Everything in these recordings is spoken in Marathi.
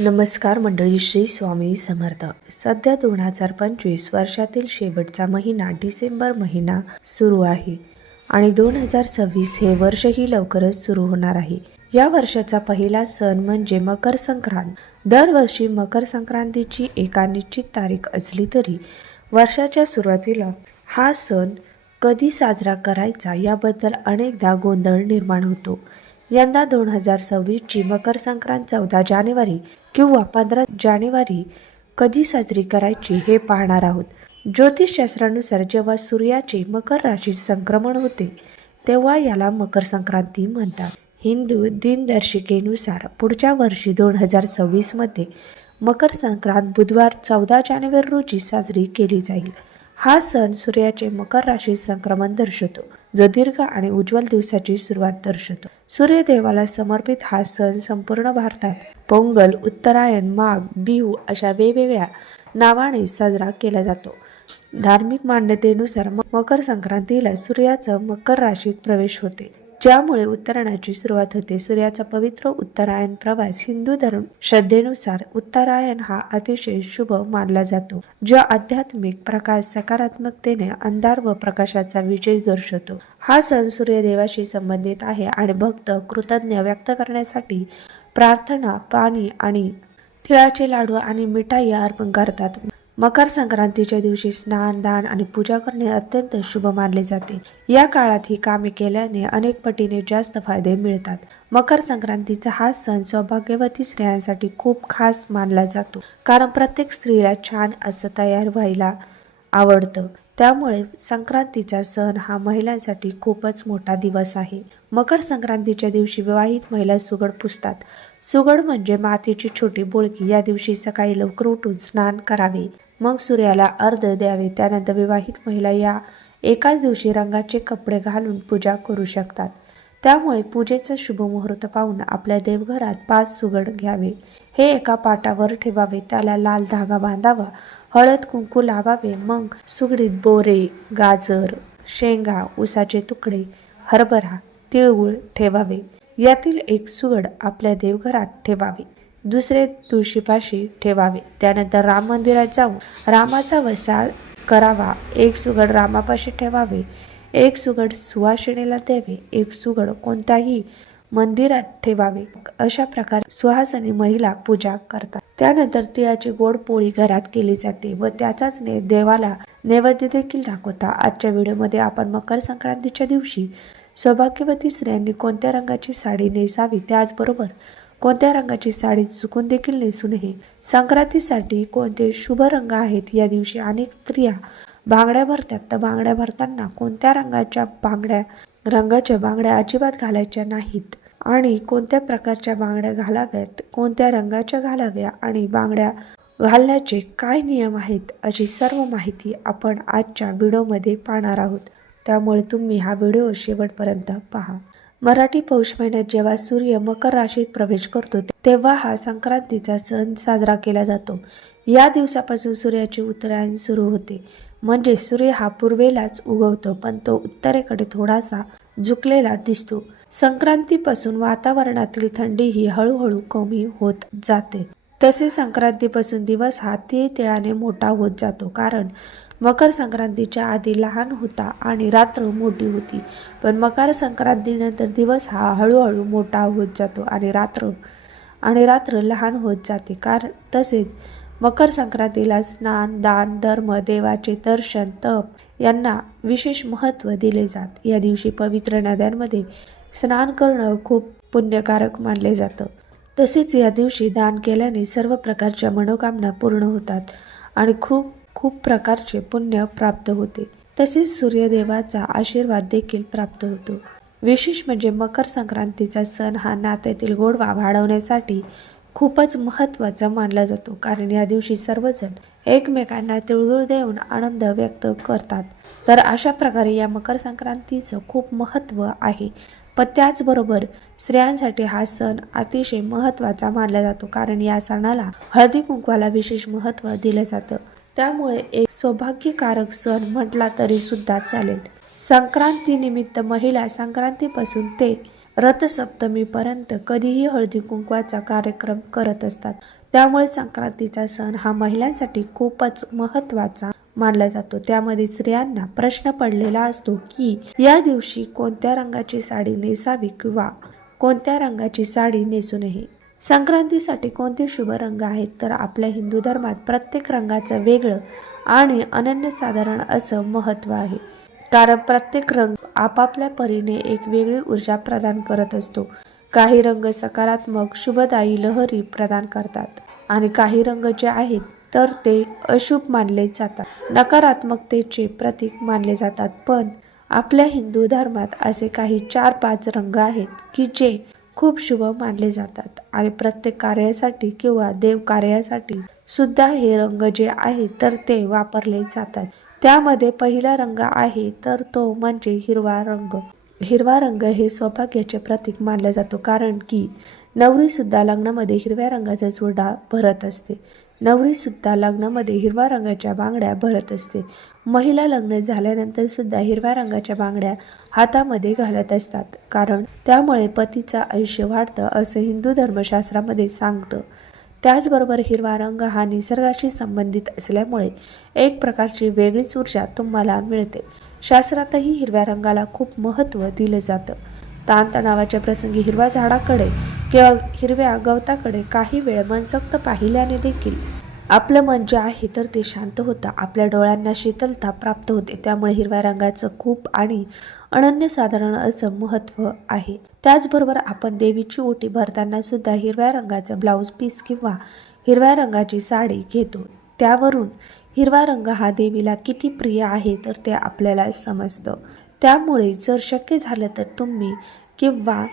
नमस्कार मंडळी श्री स्वामी समर्थ. सध्या दोन हजार पंचवीस वर्षातील शेवटचा महिना डिसेंबर महिना सुरू आहे आणि दोन हजार सव्वीस हे वर्षही लवकरच सुरू होणार आहे. या वर्षाचा पहिला सण म्हणजे मकर संक्रांत. दरवर्षी मकर संक्रांतीची एका निश्चित तारीख असली तरी वर्षाच्या सुरुवातीला हा सण कधी साजरा करायचा याबद्दल अनेकदा गोंधळ निर्माण होतो. यंदा दोन हजार सव्वीसची मकर संक्रांत चौदा जानेवारी किंवा पंधरा जानेवारी कधी साजरी करायची हे पाहणार आहोत. ज्योतिषशास्त्रानुसार जेव्हा सूर्याचे मकर राशीत संक्रमण होते तेव्हा याला मकर संक्रांती म्हणतात. हिंदू दिनदर्शिकेनुसार पुढच्या वर्षी दोन हजार सव्वीसमध्ये मकर संक्रांत बुधवार चौदा जानेवारी रोजी साजरी केली जाईल. हा सण सूर्याचे मकर राशीत संक्रमण दर्शवतो. जो दीर्घ आणि उज्ज्वल दिवसाची सुरुवात दर्शवतो. सूर्यदेवाला समर्पित हा सण संपूर्ण भारतात पोंगल उत्तरायण माघ बिहू अशा वेगवेगळ्या नावाने साजरा केला जातो. धार्मिक मान्यतेनुसार मकर संक्रांतीला सूर्याचं मकर राशीत प्रवेश होते. ज्यामुळे उत्तरायणाची सुरुवात होते. सूर्याचा पवित्र उत्तरायण प्रवास हिंदू धर्म श्रद्धेनुसार उत्तरायण हा अतिशय शुभ मानला जातो जो आध्यात्मिक प्रकाश सकारात्मकतेने अंधार व प्रकाशाचा विजय दर्शवतो. हा सण सूर्यदेवाशी संबंधित आहे आणि भक्त कृतज्ञ व्यक्त करण्यासाठी प्रार्थना पाणी आणि तिळाचे लाडू आणि मिठाई अर्पण करतात. मकर संक्रांतीच्या दिवशी स्नान दान आणि पूजा करणे अत्यंत शुभ मानले जाते. या काळात ही कामे केल्याने अनेक पटीने जास्त फायदे मिळतात. मकर संक्रांतीचा हा सण सौभाग्यवती स्त्रियांसाठी खूप खास मानला जातो. कारण प्रत्येक स्त्रीला छान असं तयार व्हायला आवडतं. त्यामुळे संक्रांतीचा सण हा महिलांसाठी खूपच मोठा दिवस आहे. मकर संक्रांतीच्या दिवशी विवाहित महिला सुगड पुसतात. सुगड म्हणजे मातीची छोटी बोळकी. या दिवशी सकाळी लवकर उठून स्नान करावे. मग सूर्याला अर्ध द्यावे. त्यानंतर विवाहित महिला या एकाच दिवशी रंगाचे कपडे घालून पूजा करू शकतात. त्यामुळे पूजेचा शुभ मुहूर्त पाहून आपल्या देवघरात पाच सुगड घ्यावे. हे एका पाटावर ठेवावे. त्याला लाल धागा बांधावा. हळद कुंकू लावावे. मग सुगडीत बोरे गाजर शेंगा उसाचे तुकडे हरभरा तिळगुळ ठेवावे. यातील एक सुगड आपल्या देवघरात ठेवावे. दुसरे तुळशीपाशी ठेवावे. त्यानंतर राम मंदिरात जाऊन रामाचा वसा करावा. एक सुगड रामापाशी ठेवावे. एक सुगड सुवासिनीला द्यावे. एक सुगड कोणत्याही मंदिरात ठेवावे. अशा प्रकारे सुहासनी महिला पूजा करतात. त्यानंतर तिळाची गोड पोळी घरात केली जाते व त्याचाच ने देवाला नैवेद्य देखील दाखवता. आजच्या व्हिडिओमध्ये आपण मकर संक्रांतीच्या दिवशी सौभाग्यवती स्त्रियांनी कोणत्या रंगाची साडी नेसावी त्याचबरोबर कोणत्या रंगाची साडी चुकून देखील नेसू नये संक्रांतीसाठी कोणते शुभ रंग आहेत? या दिवशी अनेक स्त्रिया बांगड्या भरतात. तर बांगड्या भरताना कोणत्या रंगाच्या बांगड्या रंगाच्या बांगड्या अजिबात घालायच्या नाहीत? आणि कोणत्या प्रकारच्या बांगड्या घालाव्यात? कोणत्या रंगाच्या घालाव्या? आणि बांगड्या घालण्याचे काय नियम आहेत? अशी सर्व माहिती आपण आजच्या व्हिडिओमध्ये पाहणार आहोत. त्यामुळे तुम्ही हा व्हिडिओ शेवटपर्यंत पहा. मराठी पौष महिन्यात जेव्हा सूर्य मकर राशीत प्रवेश करतो तेव्हा हा संक्रांतीचा सण साजरा केला जातो. या दिवसापासून सूर्याचे उत्तरायण सुरू होते. म्हणजे सूर्य हा पूर्वेलाच उगवतो पण तो उत्तरेकडे थोडासा झुकलेला दिसतो. संक्रांतीपासून वातावरणातील थंडी ही हळूहळू कमी होत जाते. तसे संक्रांतीपासून दिवस हा तिळाने मोठा होत जातो कारण मकर संक्रांतीच्या आधी लहान होता आणि रात्र मोठी होती. पण मकर संक्रांतीनंतर दिवस हा हळूहळू मोठा होत जातो आणि रात्र आणि रात्र लहान होत जाते. कारण तसेच मकर संक्रांतीला स्नान दान धर्म देवाचे दर्शन तप यांना विशेष महत्त्व दिले जात. या दिवशी पवित्र नद्यांमध्ये स्नान करणं खूप पुण्यकारक मानले जातं. तसेच या दिवशी दान केल्याने सर्व प्रकारच्या मनोकामना पूर्ण होतात आणि खूप खूप प्रकारचे पुण्य प्राप्त होते. तसेच सूर्यदेवाचा आशीर्वाद देखील प्राप्त होतो. विशेष म्हणजे मकर संक्रांतीचा सण हा नात्यातील गोडवा वाढवण्यासाठी खूपच महत्त्वाचा मानला जातो. कारण या दिवशी सर्वजण एकमेकांना तिळगुळ देऊन आनंद व्यक्त करतात. तर अशा प्रकारे या मकर संक्रांतीचं खूप महत्त्व आहे. पण त्याचबरोबर स्त्रियांसाठी हा सण अतिशय महत्त्वाचा मानला जातो. कारण या सणाला हळदी कुंकवाला विशेष महत्त्व दिलं जातं. त्यामुळे एक सौभाग्यकारक सण म्हटला तरी सुद्धा चालेल. संक्रांतीनिमित्त महिला संक्रांतीपासून ते रथसप्तमीपर्यंत कधीही हळदी कुंकवाचा कार्यक्रम करत असतात. त्यामुळे संक्रांतीचा सण हा महिलांसाठी खूपच महत्त्वाचा मानला जातो. त्यामध्ये स्त्रियांना प्रश्न पडलेला असतो की या दिवशी कोणत्या रंगाची साडी नेसावी किंवा कोणत्या रंगाची साडी नेसू नये? संक्रांतीसाठी कोणते शुभ रंग आहेत? तर आपल्या हिंदू धर्मात प्रत्येक रंगाचं वेगळं आणि अनन्यसाधारण असं महत्त्व आहे. कारण प्रत्येक रंग आपापल्या परीने एक वेगळी ऊर्जा प्रदान करत असतो. काही रंग सकारात्मक शुभदायी लहरी प्रदान करतात. आणि काही रंग जे आहेत तर ते अशुभ मानले जातात. नकारात्मकतेचे प्रतीक मानले जातात. पण आपल्या हिंदू धर्मात असे काही चार पाच रंग आहेत की जे खूप शुभ मानले जातात. आणि प्रत्येक कार्यासाठी किंवा देव कार्यासाठी सुद्धा हे रंग जे आहेत तर ते वापरले जातात. त्यामध्ये पहिला रंग आहे तर तो म्हणजे हिरवा रंग. हिरवा रंग हे सौभाग्याचे प्रतीक मानला जातो कारण की नवरी सुद्धा लग्नामध्ये हिरव्या रंगाचा चुडा भरत असते. नवरी सुद्धा लग्नामध्ये हिरव्या रंगाच्या बांगड्या भरत असते. महिला लग्न झाल्यानंतर सुद्धा हिरव्या रंगाच्या बांगड्या हातामध्ये घालत असतात. कारण त्यामुळे पतीचं आयुष्य वाढतं असं हिंदू धर्मशास्त्रामध्ये सांगतं. त्याचबरोबर हिरवा रंग हा निसर्गाशी संबंधित असल्यामुळे एक प्रकारची वेगळीच ऊर्जा तुम्हाला मिळते. शास्त्रातही हिरव्या रंगाला खूप महत्त्व दिलं जातं. ताणतणावाच्या प्रसंगी हिरव्या झाडाकडे किंवा हिरव्या गवताकडे काही वेळ मनसक्त पाहिल्याने देखील आपलं मन जे आहे तर ते शांत होतं. आपल्या डोळ्यांना शीतलता प्राप्त होते. त्यामुळे हिरव्या रंगाचं खूप आणि अनन्यसाधारण असं महत्त्व आहे. त्याचबरोबर आपण देवीची ओटी भरताना सुद्धा हिरव्या रंगाचं ब्लाऊज पीस किंवा हिरव्या रंगाची साडी घेतो. त्यावरून हिरवा रंग हा देवीला किती प्रिय आहे तर ते आपल्याला समजतं. त्यामुळे जर शक्य झालं तर तुम्ही किंवा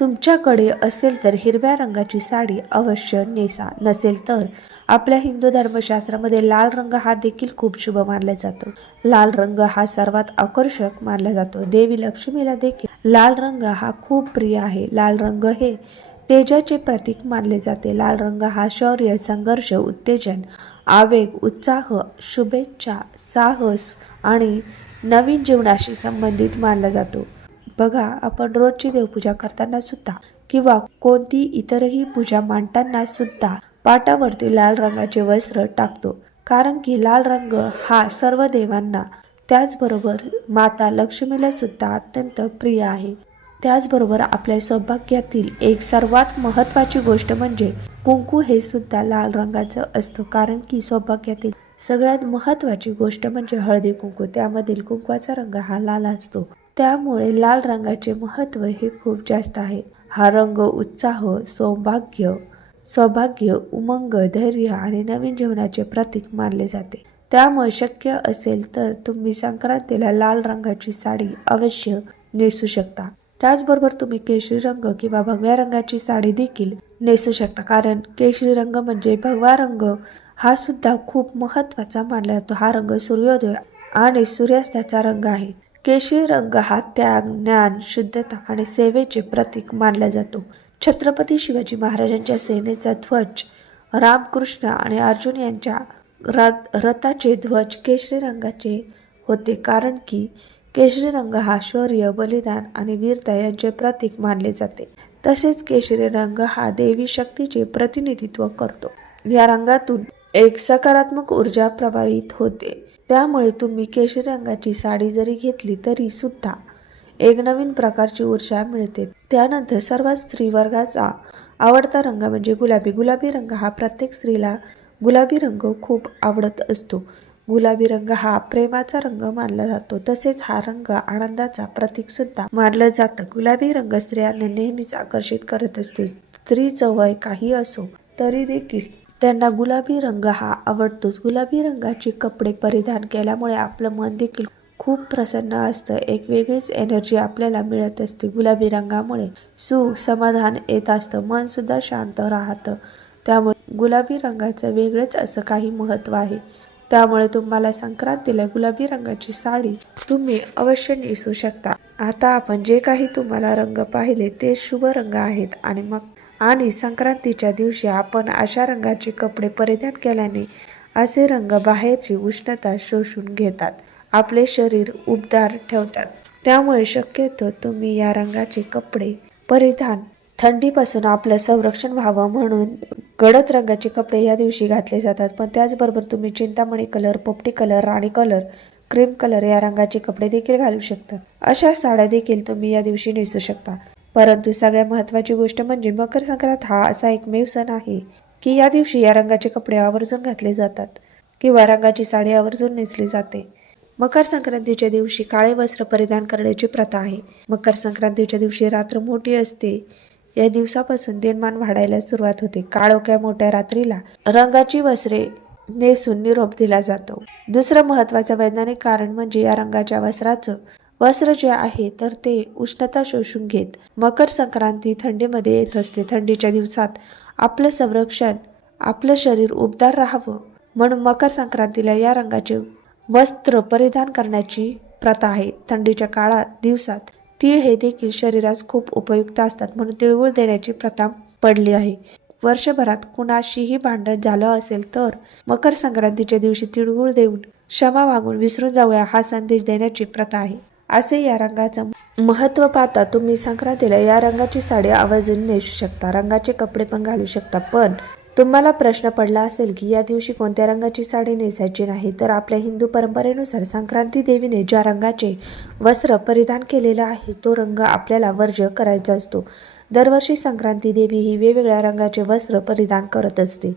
तुमच्याकडे असेल तर हिरव्या रंगाची साडी अवश्य नेसा. नसेल तर आपल्या हिंदू धर्मशास्त्रामध्ये लाल रंग हा देखील खूप शुभ मानला जातो. लाल रंग हा सर्वात आकर्षक मानला जातो. देवी लक्ष्मीला देखील लाल रंग हा खूप प्रिय आहे. लाल रंग हे तेजाचे प्रतीक मानले जाते. लाल रंग हा शौर्य संघर्ष उत्तेजन आवेग उत्साह शुभेच्छा साहस आणि नवीन जीवनाशी संबंधित मानला जातो. बघा आपण रोजची देवपूजा करताना सुद्धा किंवा कोणती इतरही पूजा मांडताना सुद्धा पाटावरती लाल रंगाचे वस्त्र टाकतो. कारण की लाल रंग हा सर्व देवांना त्याचबरोबर माता लक्ष्मीला सुद्धा अत्यंत प्रिय आहे. त्याचबरोबर आपल्या सौभाग्यातील एक सर्वात महत्त्वाची गोष्ट म्हणजे कुंकू हे सुद्धा लाल रंगाचं असतं. कारण की सौभाग्यातील सगळ्यात महत्त्वाची गोष्ट म्हणजे हळदी कुंकू. त्यामधील कुंकवाचा रंग हा लाल असतो. त्यामुळे लाल रंगाचे महत्त्व हे खूप जास्त आहे. हा रंग उत्साह सौभाग्य सौभाग्य उमंग धैर्य आणि नवीन जीवनाचे प्रतीक मानले जाते. त्यामुळे शक्य असेल तर तुम्ही संक्रांतीला लाल रंगाची साडी अवश्य नेसू शकता. त्याचबरोबर तुम्ही केशरी रंग किंवा भगव्या रंगाची साडी देखील नेसू शकता. कारण केशरी रंग म्हणजे भगवा रंग हा सुद्धा खूप महत्त्वाचा मानला जातो. हा रंग सूर्योदय आणि सूर्यास्ताचा रंग आहे. केशरी रंग हा त्याग ज्ञान शुद्धता आणि सेवेचे प्रतीक मानला जातो. छत्रपती शिवाजी महाराजांच्या सेनेचा ध्वज रामकृष्ण आणि अर्जुन यांच्या रथाचे ध्वज केशरी रंगाचे होते. कारण की केशरी रंग हा शौर्य बलिदान आणि वीरता यांचे प्रतीक मानले जाते. तसेच केशरी रंग हा देवी शक्तीचे प्रतिनिधित्व करतो. या रंगातून एक सकारात्मक ऊर्जा प्रभावित होते. त्यामुळे तुम्ही केशरी रंगाची साडी जरी घेतली तरी सुद्धा एक नवीन प्रकारची ऊर्जा मिळते. त्यानंतर सर्वात स्त्री वर्गाचा आवडता रंग म्हणजे गुलाबी. गुलाबी रंग हा प्रत्येक स्त्रीला गुलाबी रंग खूप आवडत असतो. गुलाबी रंग हा प्रेमाचा रंग मानला जातो. तसेच हा रंग आनंदाचा प्रतीक सुद्धा मानलं जातं. गुलाबी रंग स्त्रियांना नेहमीच आकर्षित करत असतो. स्त्रीचं वय काही असो तरी देखील त्यांना गुलाबी रंग हा आवडतोच. गुलाबी रंगाचे कपडे परिधान केल्यामुळे आपलं मन देखील खूप प्रसन्न असतं. एक वेगळीच एनर्जी आपल्याला मिळत असते. गुलाबी रंगामुळे सुख समाधान येत असतं. मन सुद्धा शांत राहतं. त्यामुळे गुलाबी रंगाचं वेगळंच असं काही महत्त्व आहे. त्यामुळे तुम्हाला संक्रांतीला गुलाबी रंगाची साडी तुम्ही अवश्य नेसू शकता. आता आपण जे काही तुम्हाला रंग पाहिले ते शुभ रंग आहेत आणि मग आणि संक्रांतीच्या दिवशी आपण अशा रंगाचे कपडे परिधान केल्याने असे रंग बाहेरची उष्णता शोषून घेतात. आपले शरीर उबदार ठेवतात. त्यामुळे शक्यतो तुम्ही या रंगाचे कपडे परिधान. थंडीपासून आपलं संरक्षण व्हावं म्हणून गडद रंगाचे कपडे या दिवशी घातले जातात. पण त्याचबरोबर तुम्ही चिंतामणी कलर पोपटी कलर राणी कलर क्रीम कलर या रंगाचे कपडे देखील घालू शकता. अशा साड्या देखील तुम्ही या दिवशी नेसू शकता. परंतु सगळ्यात महत्त्वाची गोष्ट म्हणजे मकर संक्रांत हा असा एकमेव सण आहे की या दिवशी या रंगाचे कपडे आवर्जून घातले जातात किंवा रंगाची साडी आवर्जून नेसली जाते. मकर संक्रांतीच्या दिवशी काळे वस्त्र परिधान करण्याची प्रथा आहे. मकर संक्रांतीच्या दिवशी रात्र मोठी असते. या दिवसापासून दिनमान वाढायला सुरुवात होते. काळोख्या मोठ्या रात्रीला रंगाची वस्त्रे नेसून निरोप दिला जातो. दुसरं महत्वाचं वैज्ञानिक कारण म्हणजे या रंगाच्या वस्त्राचं वस्त्र जे आहे तर ते उष्णता शोषून घेत मकर संक्रांती थंडीमध्ये येत असते. थंडीच्या दिवसात आपलं संरक्षण आपलं शरीर उबदार राहावं म्हणून मकर संक्रांतीला या रंगाचे वस्त्र परिधान करण्याची प्रथा आहे. थंडीच्या काळात दिवसात तीळ हे देखील शरीरास खूप उपयुक्त असतात म्हणून तिळगुळ देण्याची प्रथा पडली आहे. वर्षभरात कुणाशीही भांडण झालं असेल तर मकर संक्रांतीच्या दिवशी तिळगुळ देऊन क्षमा मागून विसरून जाऊया हा संदेश देण्याची प्रथा आहे. असे या रंगाचं महत्त्व पाहता तुम्ही संक्रांतीला या रंगाची साडी आवर्जून नेसू शकता. रंगाचे कपडे पण घालू शकता. पण तुम्हाला प्रश्न पडला असेल की या दिवशी कोणत्या रंगाची साडी नेसायची नाही तर आपल्या हिंदू परंपरेनुसार संक्रांती देवीने ज्या रंगाचे वस्त्र परिधान केलेलं आहे तो रंग आपल्याला वर्ज करायचा असतो. दरवर्षी संक्रांती देवी ही वेगवेगळ्या रंगाचे वस्त्र परिधान करत असते.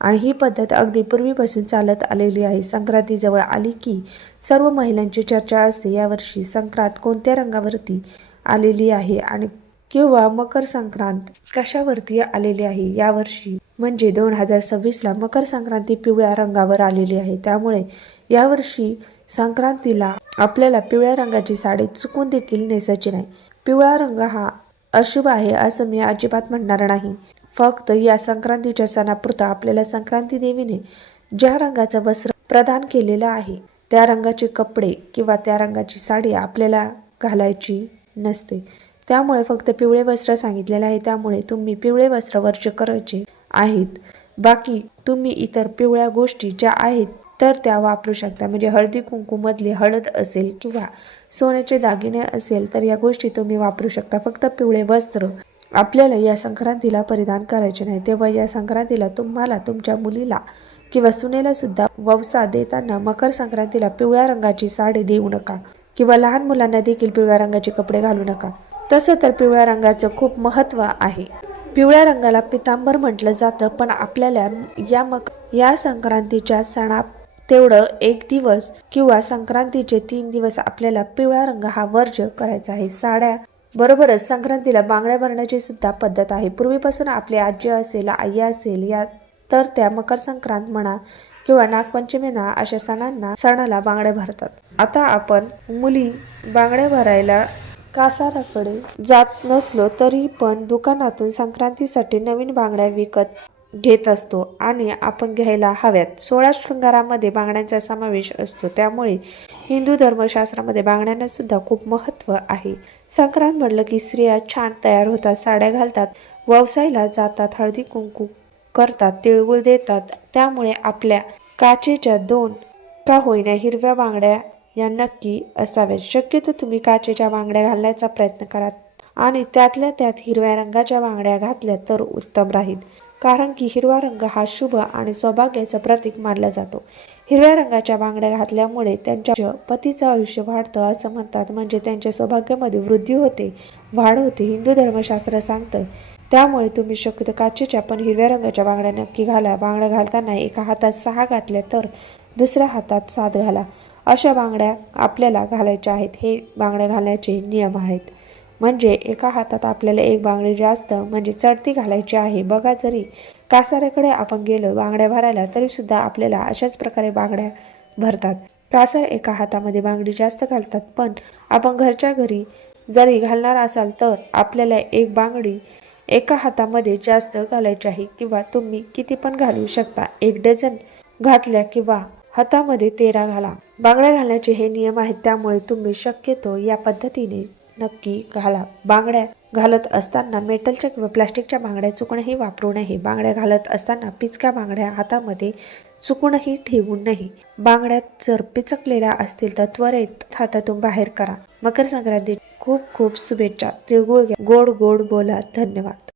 आणि ही पद्धत अगदी पूर्वीपासून चालत आलेली आहे. संक्रांती जवळ आली की सर्व महिलांची चर्चा असते. यावर्षी संक्रांत कोणत्या रंगावरती आलेली आहे आणि किंवा मकर संक्रांत कशावरती आलेली आहे? यावर्षी म्हणजे दोन हजार सव्वीसला मकर संक्रांती पिवळ्या रंगावर आलेली आहे. त्यामुळे यावर्षी संक्रांतीला आपल्याला पिवळ्या रंगाची साडी चुकून देखील नेसायची नाही. पिवळा रंग हा अशुभ आहे असं मी अजिबात म्हणणार नाही. फक्त या संक्रांतीच्या सणापुरता आपल्याला संक्रांती देवीने ज्या रंगाचं वस्त्र प्रदान केलेलं आहे त्या रंगाचे कपडे किंवा त्या रंगाची साडी आपल्याला घालायची नसते. त्यामुळे फक्त पिवळे वस्त्र सांगितलेले आहे त्यामुळे तुम्ही पिवळे वस्त्र वर्ज करायचे आहेत. बाकी तुम्ही इतर पिवळ्या गोष्टी ज्या आहेत तर त्या वापरू शकता. म्हणजे हळदी कुंकूमधली हळद असेल किंवा सोन्याचे दागिने असेल तर या गोष्टी तुम्ही वापरू शकता. फक्त पिवळे वस्त्र आपल्याला या संक्रांतीला परिधान करायचे नाही. तेव्हा या संक्रांतीला तुम्हाला तुमच्या मुलीला किंवा सुनेला सुद्धा ववसा देताना मकर संक्रांतीला पिवळ्या रंगाची साडी देऊ नका किंवा लहान मुलांना देखील पिवळ्या रंगाचे कपडे घालू नका. तसं तर पिवळ्या रंगाचं खूप महत्त्व आहे. पिवळ्या रंगाला पितांबर म्हटलं जातं पण आपल्याला या मक या संक्रांतीच्या सणा तेवढं एक दिवस किंवा संक्रांतीचे तीन दिवस आपल्याला पिवळा रंग हा वर्ज करायचा आहे. साड्या. बरोबरच संक्रांतीला बांगड्या भरण्याची सुद्धा पद्धत आहे. पूर्वीपासून आपली आजी असेल आई असेल या तर त्या मकर संक्रांत म्हणा किंवा नागपंचमीना अशा सणांना सणाला बांगड्या भरतात. आता आपण मुली बांगड्या भरायला कासाराकडे जात नसलो तरी पण दुकानातून संक्रांतीसाठी नवीन बांगड्या विकत घेत असतो आणि आपण घ्यायला हव्यात. सोळा शृंगारामध्ये बांगड्यांचा समावेश असतो. त्यामुळे हिंदू धर्मशास्त्रामध्ये बांगड्यांना सुद्धा खूप महत्त्व आहे. संक्रांत म्हटलं की स्त्रिया छान तयार होतात साड्या घालतात व्यवसायाला जातात हळदी कुंकू करतात तिळगुळ देतात. त्यामुळे आपल्या काचेच्या दोन का होईना हिरव्या बांगड्या या नक्की असाव्यात. शक्यतो तुम्ही काचेच्या बांगड्या घालण्याचा प्रयत्न करा आणि त्यातल्या त्यात हिरव्या रंगाच्या बांगड्या घातल्या तर उत्तम राहील. कारण की हिरवा रंग हा शुभ आणि सौभाग्याचं प्रतीक मानला जातो. हिरव्या रंगाच्या बांगड्या घातल्यामुळे त्यांच्या पतीचं आयुष्य वाढतं असं म्हणतात. म्हणजे त्यांच्या सौभाग्यामध्ये वृद्धी होते वाढ होते हिंदू धर्मशास्त्र सांगतं त्यामुळे तुम्ही शक्यतो काचेच्या पण हिरव्या रंगाच्या बांगड्या नक्की घाला. बांगड्या घालताना एका हातात सहा घातल्या तर दुसऱ्या हातात सात घाला. अशा बांगड्या आपल्याला घालायच्या आहेत. हे बांगड्या घालण्याचे नियम आहेत. म्हणजे एका हातात आपल्याला एक बांगडी जास्त म्हणजे चढती घालायची आहे. बघा जरी कासाऱ्याकडे आपण गेलो बांगड्या भरायला तरीसुद्धा आपल्याला अशाच प्रकारे बांगड्या भरतात. कासार एका हातामध्ये बांगडी जास्त घालतात पण आपण घरच्या घरी जरी घालणार असाल तर आपल्याला एक बांगडी एका हातामध्ये जास्त घालायची आहे किंवा तुम्ही किती पण घालू शकता. एक डझन घातल्या किंवा हातामध्ये तेरा घाला. बांगड्या घालण्याचे हे नियम आहेत त्यामुळे तुम्ही शक्यतो या पद्धतीने नक्की घाला. बांगड्या घालत असताना मेटलच्या किंवा प्लास्टिकच्या बांगड्या चुकूनही वापरू नये. बांगड्या घालत असताना पिचक्या बांगड्या हातामध्ये चुकूनही ठेवू नये. बांगड्यात जर पिचकलेल्या असतील तर त्वरित हातातून बाहेर करा. मकर संक्रांती खूप खूप शुभेच्छा. तिळगुळ गोड गोड बोला. धन्यवाद.